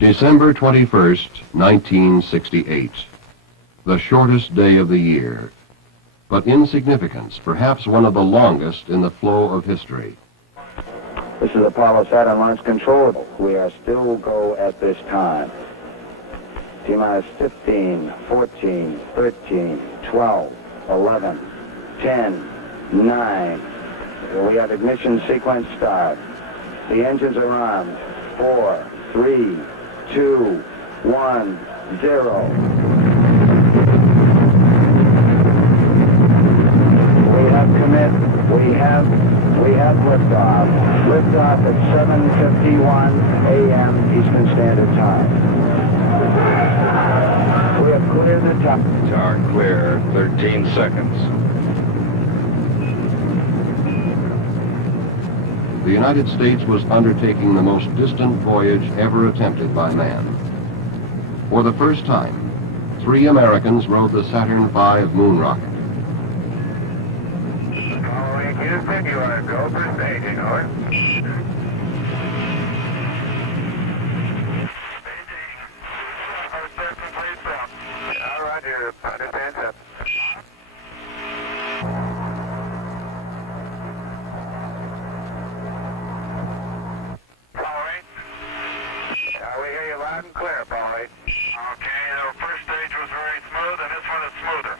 December 21st, 1968. The shortest day of the year, but in significance, perhaps one of the longest in the flow of history. This is Apollo Saturn Launch Control. We are still go at this time. T-minus 15, 14, 13, 12, 11, 10, 9. We have ignition sequence start. The engines are armed. 4, 3, 2, 1, 0. We have commit. We have liftoff. Liftoff at 7:51 a.m. Eastern Standard Time. We have cleared the top. Tower clear, 13 seconds. The United States was undertaking the most distant voyage ever attempted by man. For the first time, 3 Americans rode the Saturn V moon rocket. Following Houston, you are go for staging, over. Roger, understand up. We hear you loud and clear, Polly. Okay, the first stage was very smooth, and this one is smoother.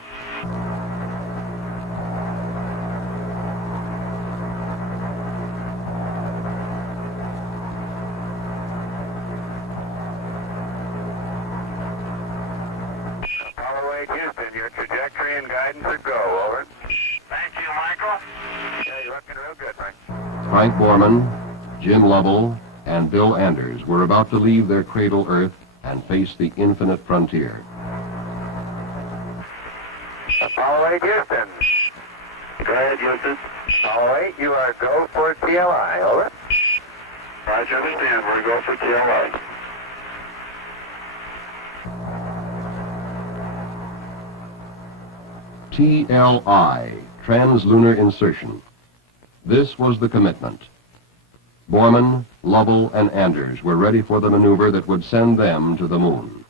Apollo 8 Houston, your trajectory and guidance are go, over. Thank you, Michael. Yeah, you're looking real good, Frank. Frank Borman, Jim Lovell, and Bill Anders were about to leave their cradle Earth and face the infinite frontier. Apollo 8 Houston. Go ahead, Houston. Apollo 8, you are go for TLI, over. Roger, understand. We're go for TLI. TLI, Translunar Insertion. This was the commitment. Borman, Lovell, and Anders were ready for the maneuver that would send them to the moon.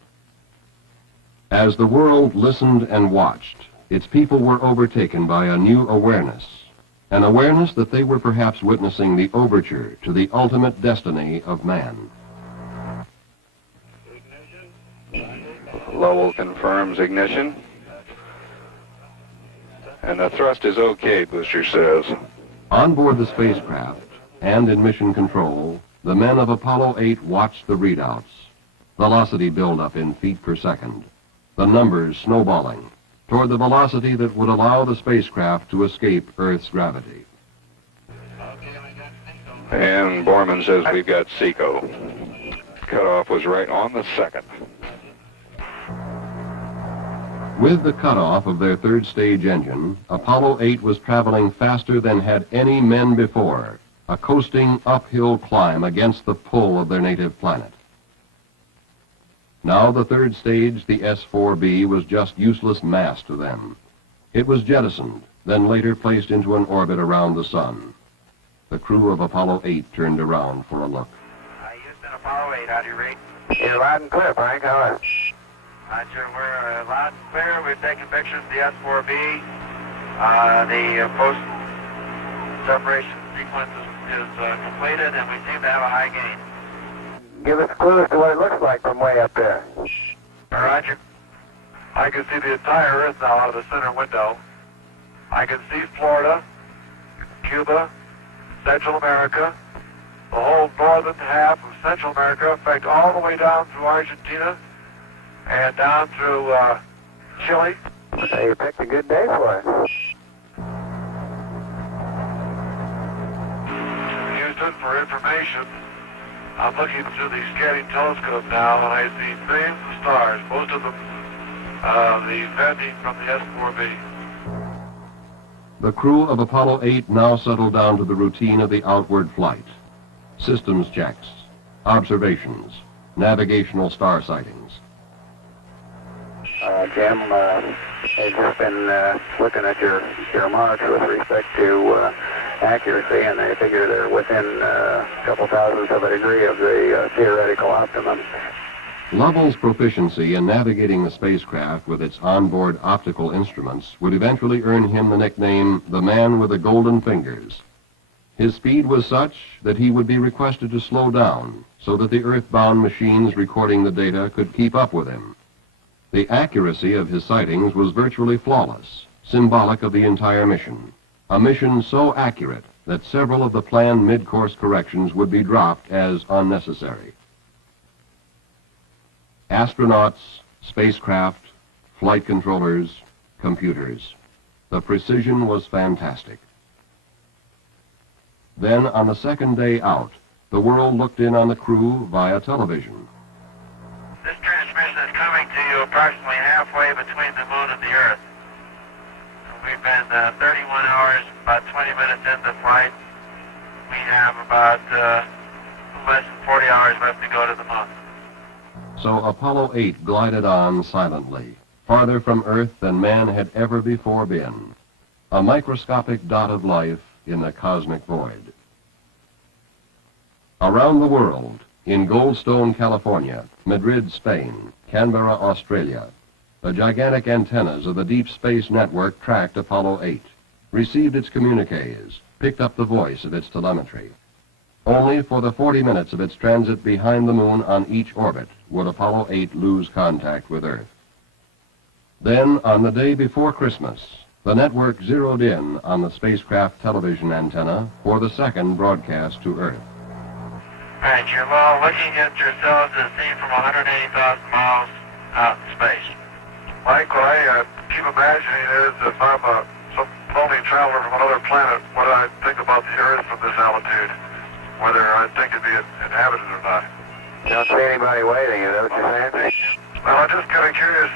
As the world listened and watched, its people were overtaken by a new awareness, an awareness that they were perhaps witnessing the overture to the ultimate destiny of man. Lovell confirms ignition. And the thrust is okay, Booster says. On board the spacecraft and in mission control, the men of Apollo 8 watched the readouts. Velocity buildup in feet per second. The numbers snowballing toward the velocity that would allow the spacecraft to escape Earth's gravity. And Borman says we've got SECO. Cutoff was right on the second. With the cutoff of their third stage engine, Apollo 8 was traveling faster than had any men before, a coasting uphill climb against the pull of their native planet. Now the third stage, the S-4B, was just useless mass to them. It was jettisoned, then later placed into an orbit around the sun. The crew of Apollo 8 turned around for a look. Houston, Apollo 8, how do you rate? You're loud and clear, Frank. How are you? Roger, we're loud and clear. We've taken pictures of the S-4B. The post-separation sequence is completed, and we seem to have a high gain. Give us clues to what it looks like from way up there. Roger. I can see the entire Earth now out of the center window. I can see Florida, Cuba, Central America, the whole northern half of Central America, in fact, all the way down through Argentina and down through Chile. Hey, you picked a good day for it. Houston, for information, I'm looking through the scanning telescope now, and I see millions of stars, most of them vending from the S-4B. The crew of Apollo 8 now settled down to the routine of the outward flight. Systems checks, observations, navigational star sightings. Jim, they've just been looking at your marks with respect to accuracy, and they figure they're within a couple thousandths of a degree of the theoretical optimum. Lovell's proficiency in navigating the spacecraft with its onboard optical instruments would eventually earn him the nickname the Man with the Golden Fingers. His speed was such that he would be requested to slow down so that the earthbound machines recording the data could keep up with him. The accuracy of his sightings was virtually flawless, symbolic of the entire mission. A mission so accurate that several of the planned mid-course corrections would be dropped as unnecessary. Astronauts, spacecraft, flight controllers, computers. The precision was fantastic. Then, on the second day out, the world looked in on the crew via television. This transmission is coming to you approximately halfway between the moon and the Earth. We've been 31 hours, about 20 minutes into flight. We have about less than 40 hours left to go to the moon. So Apollo 8 glided on silently, farther from Earth than man had ever before been. A microscopic dot of life in the cosmic void. Around the world, in Goldstone, California, Madrid, Spain, Canberra, Australia, the gigantic antennas of the Deep Space Network tracked Apollo 8, received its communiques, picked up the voice of its telemetry. Only for the 40 minutes of its transit behind the moon on each orbit would Apollo 8 lose contact with Earth. Then, on the day before Christmas, the network zeroed in on the spacecraft television antenna for the second broadcast to Earth. Right, you're all looking at yourselves as seen from 180,000 miles out in space. Mike, what I keep imagining is if I'm some lonely traveler from another planet, what I think about the Earth from this altitude, whether I think it'd be inhabited or not. You don't see anybody waiting, is that what you're saying? Well, I'm just kind of curious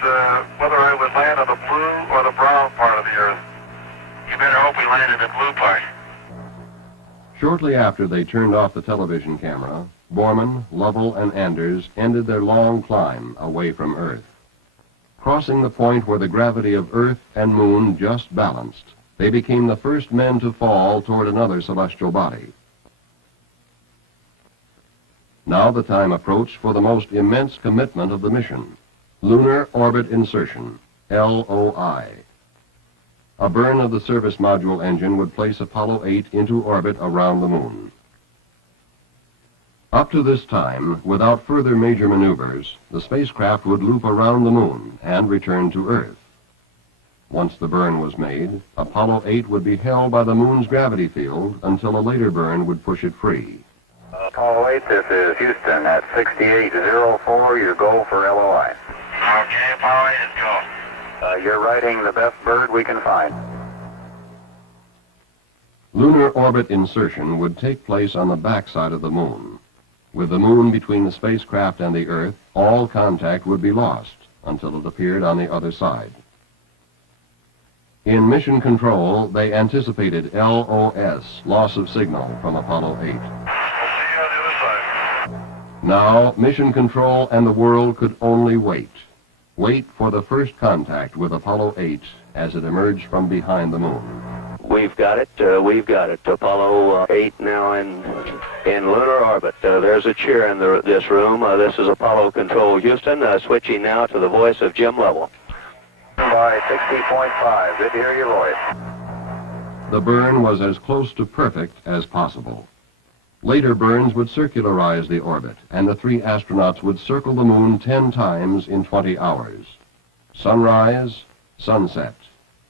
whether I would land on the blue or the brown part of the Earth. You better hope we land in the blue part. Shortly after they turned off the television camera, Borman, Lovell, and Anders ended their long climb away from Earth. Crossing the point where the gravity of Earth and Moon just balanced, they became the first men to fall toward another celestial body. Now the time approached for the most immense commitment of the mission, Lunar Orbit Insertion, LOI. A burn of the service module engine would place Apollo 8 into orbit around the moon. Up to this time, without further major maneuvers, the spacecraft would loop around the moon and return to Earth. Once the burn was made, Apollo 8 would be held by the moon's gravity field until a later burn would push it free. Apollo 8, this is Houston at 6804, your goal for LOI. Okay, Apollo 8 is go. You're riding the best bird we can find. Lunar orbit insertion would take place on the backside of the moon. With the moon between the spacecraft and the Earth, all contact would be lost until it appeared on the other side. In mission control, they anticipated LOS, loss of signal, from Apollo 8. We'll see you on the other side. Now, mission control and the world could only wait. Wait for the first contact with Apollo 8 as it emerged from behind the moon. We've got it. Apollo 8 now in lunar orbit. There's a cheer in this room. This is Apollo Control Houston, switching now to the voice of Jim Lovell. By 60.5, good to hear your voice. The burn was as close to perfect as possible. Later burns would circularize the orbit, and the three astronauts would circle the moon 10 times in 20 hours. Sunrise, sunset,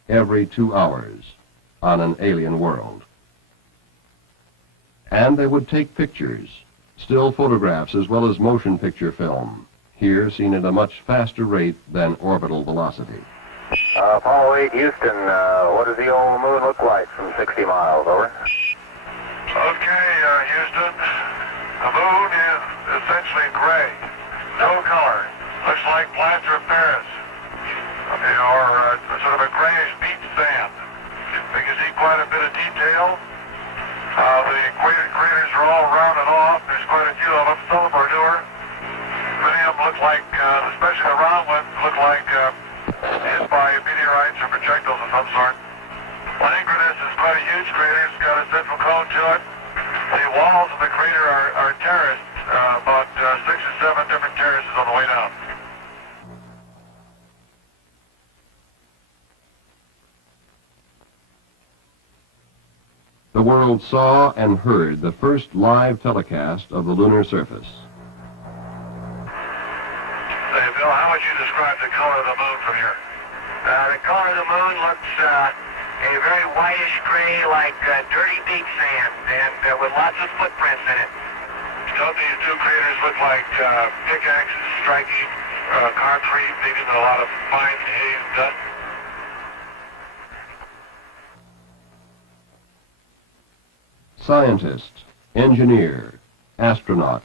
every 2 hours on an alien world. And they would take pictures, still photographs as well as motion picture film, here seen at a much faster rate than orbital velocity. Apollo 8, Houston, what does the old moon look like from 60 miles, over? Okay, Houston. The moon is essentially gray. No color. Looks like plaster of Paris. Or sort of a grayish beach sand. You can see quite a bit of detail. The craters are all rounded off. There's quite a few of them. Some of them are newer. Many of them look like, especially the round ones, look like hit by meteorites or projectiles of some sort. Langrenus is quite a huge crater. It's got a central cone to it. The walls of the crater are terraced, about 6 or 7 different terraces on the way down. the world saw and heard the first live telecast of the lunar surface. Hey, Bill, how would you describe the color of the moon from here? The color of the moon looks a very whitish gray, like dirty beach sand, and with lots of footprints in it. Don't these two craters look like pickaxes striking concrete, leaving a lot of fine haze dust? Scientist, engineer, astronaut,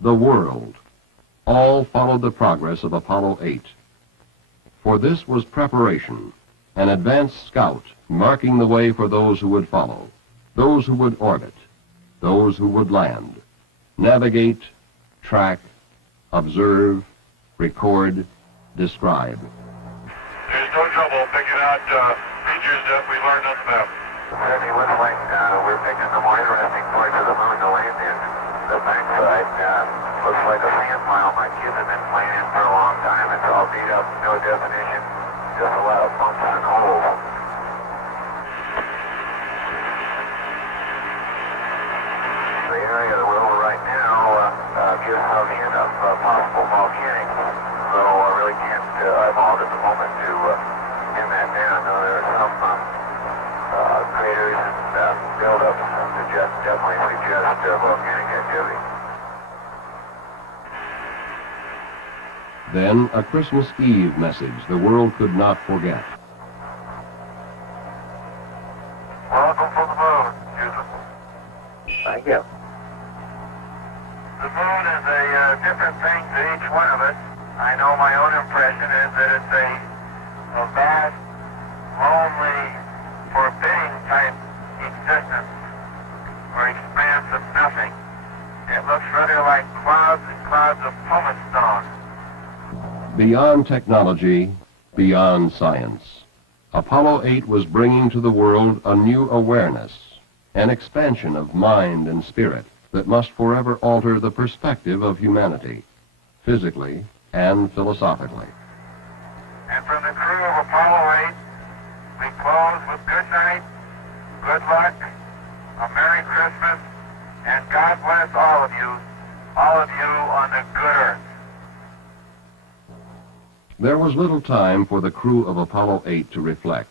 the world, all followed the progress of Apollo 8. For this was preparation, an advanced scout marking the way for those who would follow, those who would orbit, those who would land, navigate, track, observe, record, describe. There's no trouble picking out features that we learned on the map. Certainly looks like we're picking the more interesting parts of the moon to land in. The backside looks like a sand pile my kids have been playing in for a long time. It's all beat up, no definition, just a lot of bumps and holes. The area that we're over right now gives some hint of possible volcanic, though I really can't eyeball it at the moment to pin that down. No, there are some craters and buildups that definitely suggest volcanic activity. Then a Christmas Eve message the world could not forget. Welcome from the moon, Houston. Thank you. The moon is a different thing to each one of us. I know my own impression is that it's a vast, lonely, forbidding type existence or expanse of nothing. It looks rather like clouds and clouds of pumice stone. Beyond technology, beyond science, Apollo 8 was bringing to the world a new awareness, an expansion of mind and spirit that must forever alter the perspective of humanity, physically and philosophically. And from the crew of Apollo 8, we close with good night, good luck, a Merry Christmas, and God bless all of you on the good earth. There was little time for the crew of Apollo 8 to reflect.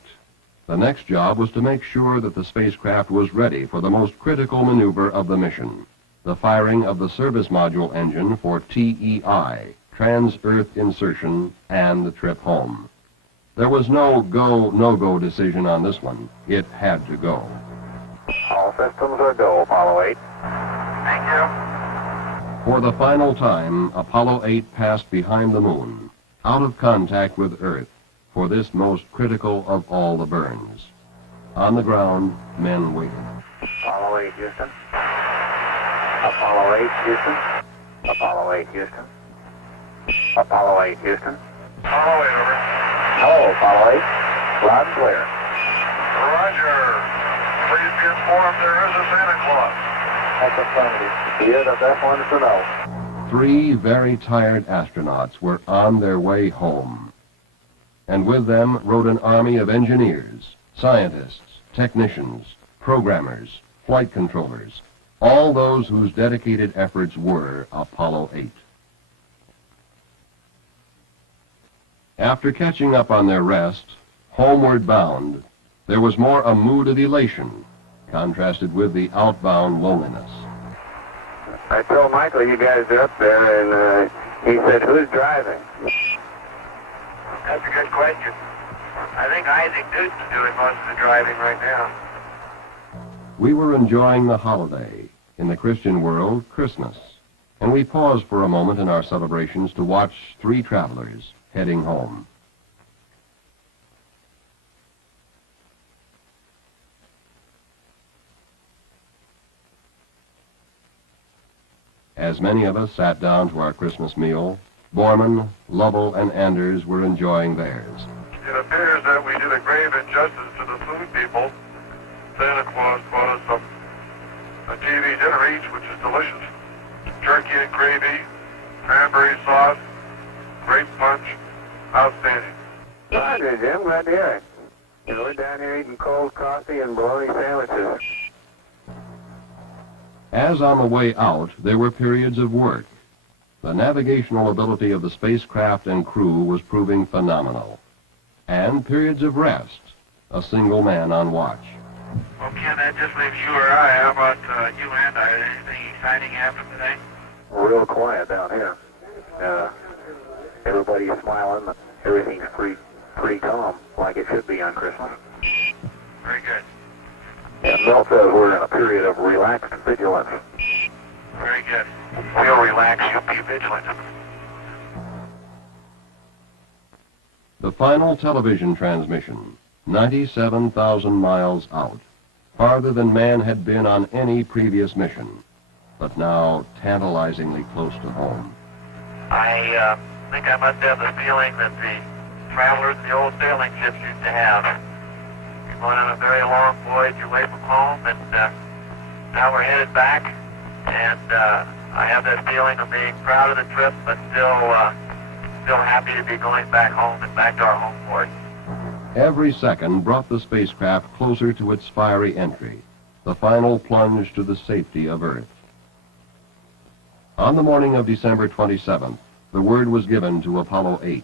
The next job was to make sure that the spacecraft was ready for the most critical maneuver of the mission, the firing of the service module engine for TEI, trans-Earth insertion, and the trip home. There was no go, no-go decision on this one. It had to go. All systems are go, Apollo 8. Thank you. For the final time, Apollo 8 passed behind the moon, out of contact with Earth, for this most critical of all the burns. On the ground, men waited. Apollo 8, Houston. Apollo 8, Houston. Apollo 8, Houston. Apollo 8, Houston. Apollo 8, over. Hello, Apollo 8. Loud and clear. Roger. Please be informed there is a Santa Claus. That's affirmative. You're the best ones to know. 3 very tired astronauts were on their way home. And with them rode an army of engineers, scientists, technicians, programmers, flight controllers, all those whose dedicated efforts were Apollo 8. After catching up on their rest, homeward bound, there was more a mood of elation, contrasted with the outbound loneliness. I told Michael you guys are up there, and he said, who's driving? That's a good question. I think Isaac Newton's doing most of the driving right now. We were enjoying the holiday, in the Christian world, Christmas, and we paused for a moment in our celebrations to watch 3 travelers heading home. As many of us sat down to our Christmas meal, Borman, Lovell, and Anders were enjoying theirs. It appears that we did a grave injustice to the food people. Santa Claus brought us a TV dinner each, which is delicious. Turkey and gravy, cranberry sauce, grape punch, outstanding. Roger, Jim. Glad to hear it. You know, we're down here eating cold coffee and bologna sandwiches. As on the way out, there were periods of work. The navigational ability of the spacecraft and crew was proving phenomenal. And periods of rest, a single man on watch. Well, Ken, that just leaves you or I. How about you and I? Anything exciting happened today? Real quiet down here. Everybody's smiling. Everything's pretty calm, like it should be on Christmas. Very good. And Mel says we're in a period of relaxed vigilance. Very good. We'll relax. You'll be vigilant. The final television transmission, 97,000 miles out, farther than man had been on any previous mission, but now tantalizingly close to home. I think I must have the feeling that the travelers in the old sailing ships used to have. We're going on a very long voyage away from home, and now we're headed back, and I have that feeling of being proud of the trip, but still happy to be going back home and back to our home port. Every second brought the spacecraft closer to its fiery entry, the final plunge to the safety of Earth. On the morning of December 27th, the word was given to Apollo 8.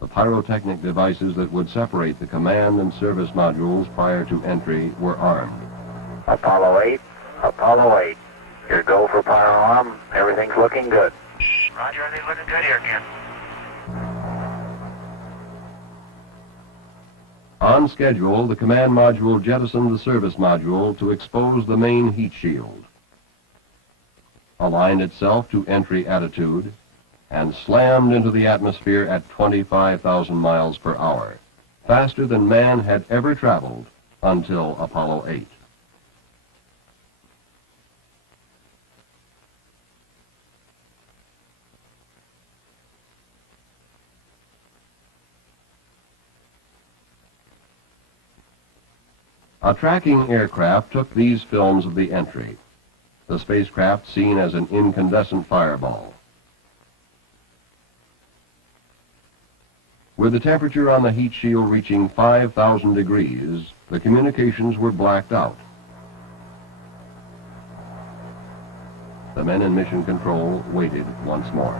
The pyrotechnic devices that would separate the command and service modules prior to entry were armed. Apollo 8, Apollo 8. Your go for pyro arm. Everything's looking good. Roger, everything's looking good here, Ken. On schedule, the command module jettisoned the service module to expose the main heat shield, aligned itself to entry attitude, and slammed into the atmosphere at 25,000 miles per hour, faster than man had ever traveled until Apollo 8. A tracking aircraft took these films of the entry, the spacecraft seen as an incandescent fireball. With the temperature on the heat shield reaching 5,000 degrees, the communications were blacked out. The men in mission control waited once more.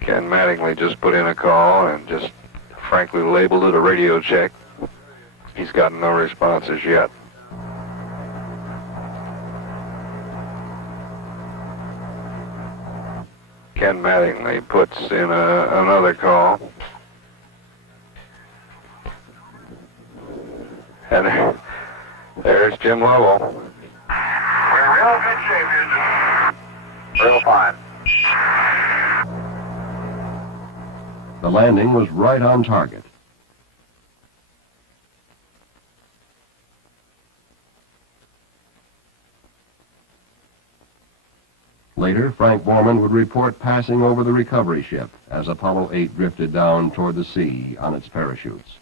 Ken Mattingly just put in a call and just frankly labeled it a radio check. He's gotten no responses yet. Ken Mattingly puts in another call. And there's Jim Lovell. We're in real good shape, Houston. Real fine. The landing was right on target. Later, Frank Borman would report passing over the recovery ship as Apollo 8 drifted down toward the sea on its parachutes.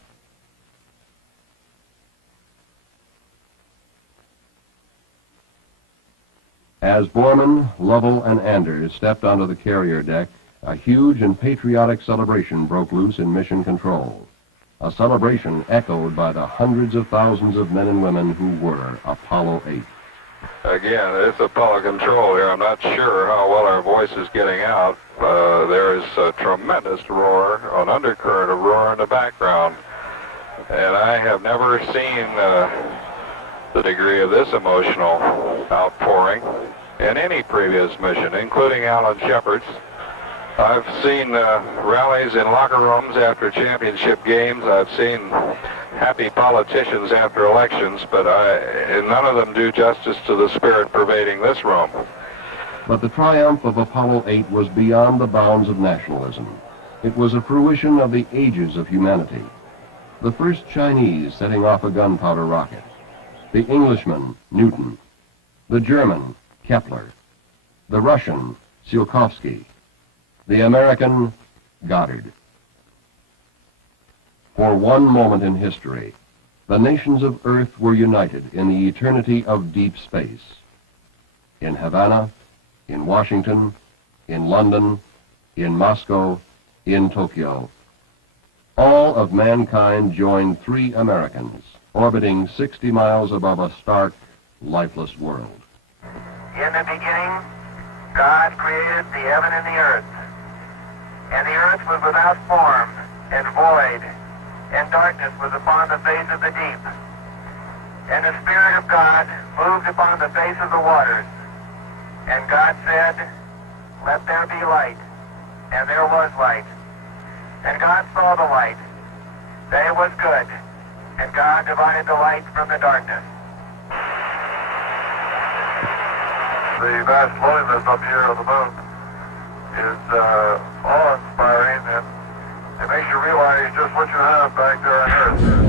As Borman, Lovell, and Anders stepped onto the carrier deck, a huge and patriotic celebration broke loose in Mission Control. A celebration echoed by the hundreds of thousands of men and women who were Apollo 8. Again, it's Apollo Control here. I'm not sure how well our voice is getting out. There is a tremendous roar, an undercurrent of roar in the background. And I have never seen the degree of this emotional outpouring in any previous mission, including Alan Shepard's. I've seen rallies in locker rooms after championship games. I've seen happy politicians after elections, but none of them do justice to the spirit pervading this room. But the triumph of Apollo 8 was beyond the bounds of nationalism. It was a fruition of the ages of humanity. The first Chinese setting off a gunpowder rocket, the Englishman, Newton, the German, Kepler, the Russian, Tsiolkovsky, the American, Goddard. For one moment in history, the nations of Earth were united in the eternity of deep space. In Havana, in Washington, in London, in Moscow, in Tokyo. All of mankind joined 3 Americans, orbiting 60 miles above a stark, lifeless world. In the beginning, God created the heaven and the earth. And the earth was without form and void, and darkness was upon the face of the deep. And the Spirit of God moved upon the face of the waters. And God said, "Let there be light." And there was light. And God saw the light, that it was good. And God divided the light from the darkness. The vast loneliness up here on the moon is awe-inspiring, and it makes you realize just what you have back there on Earth.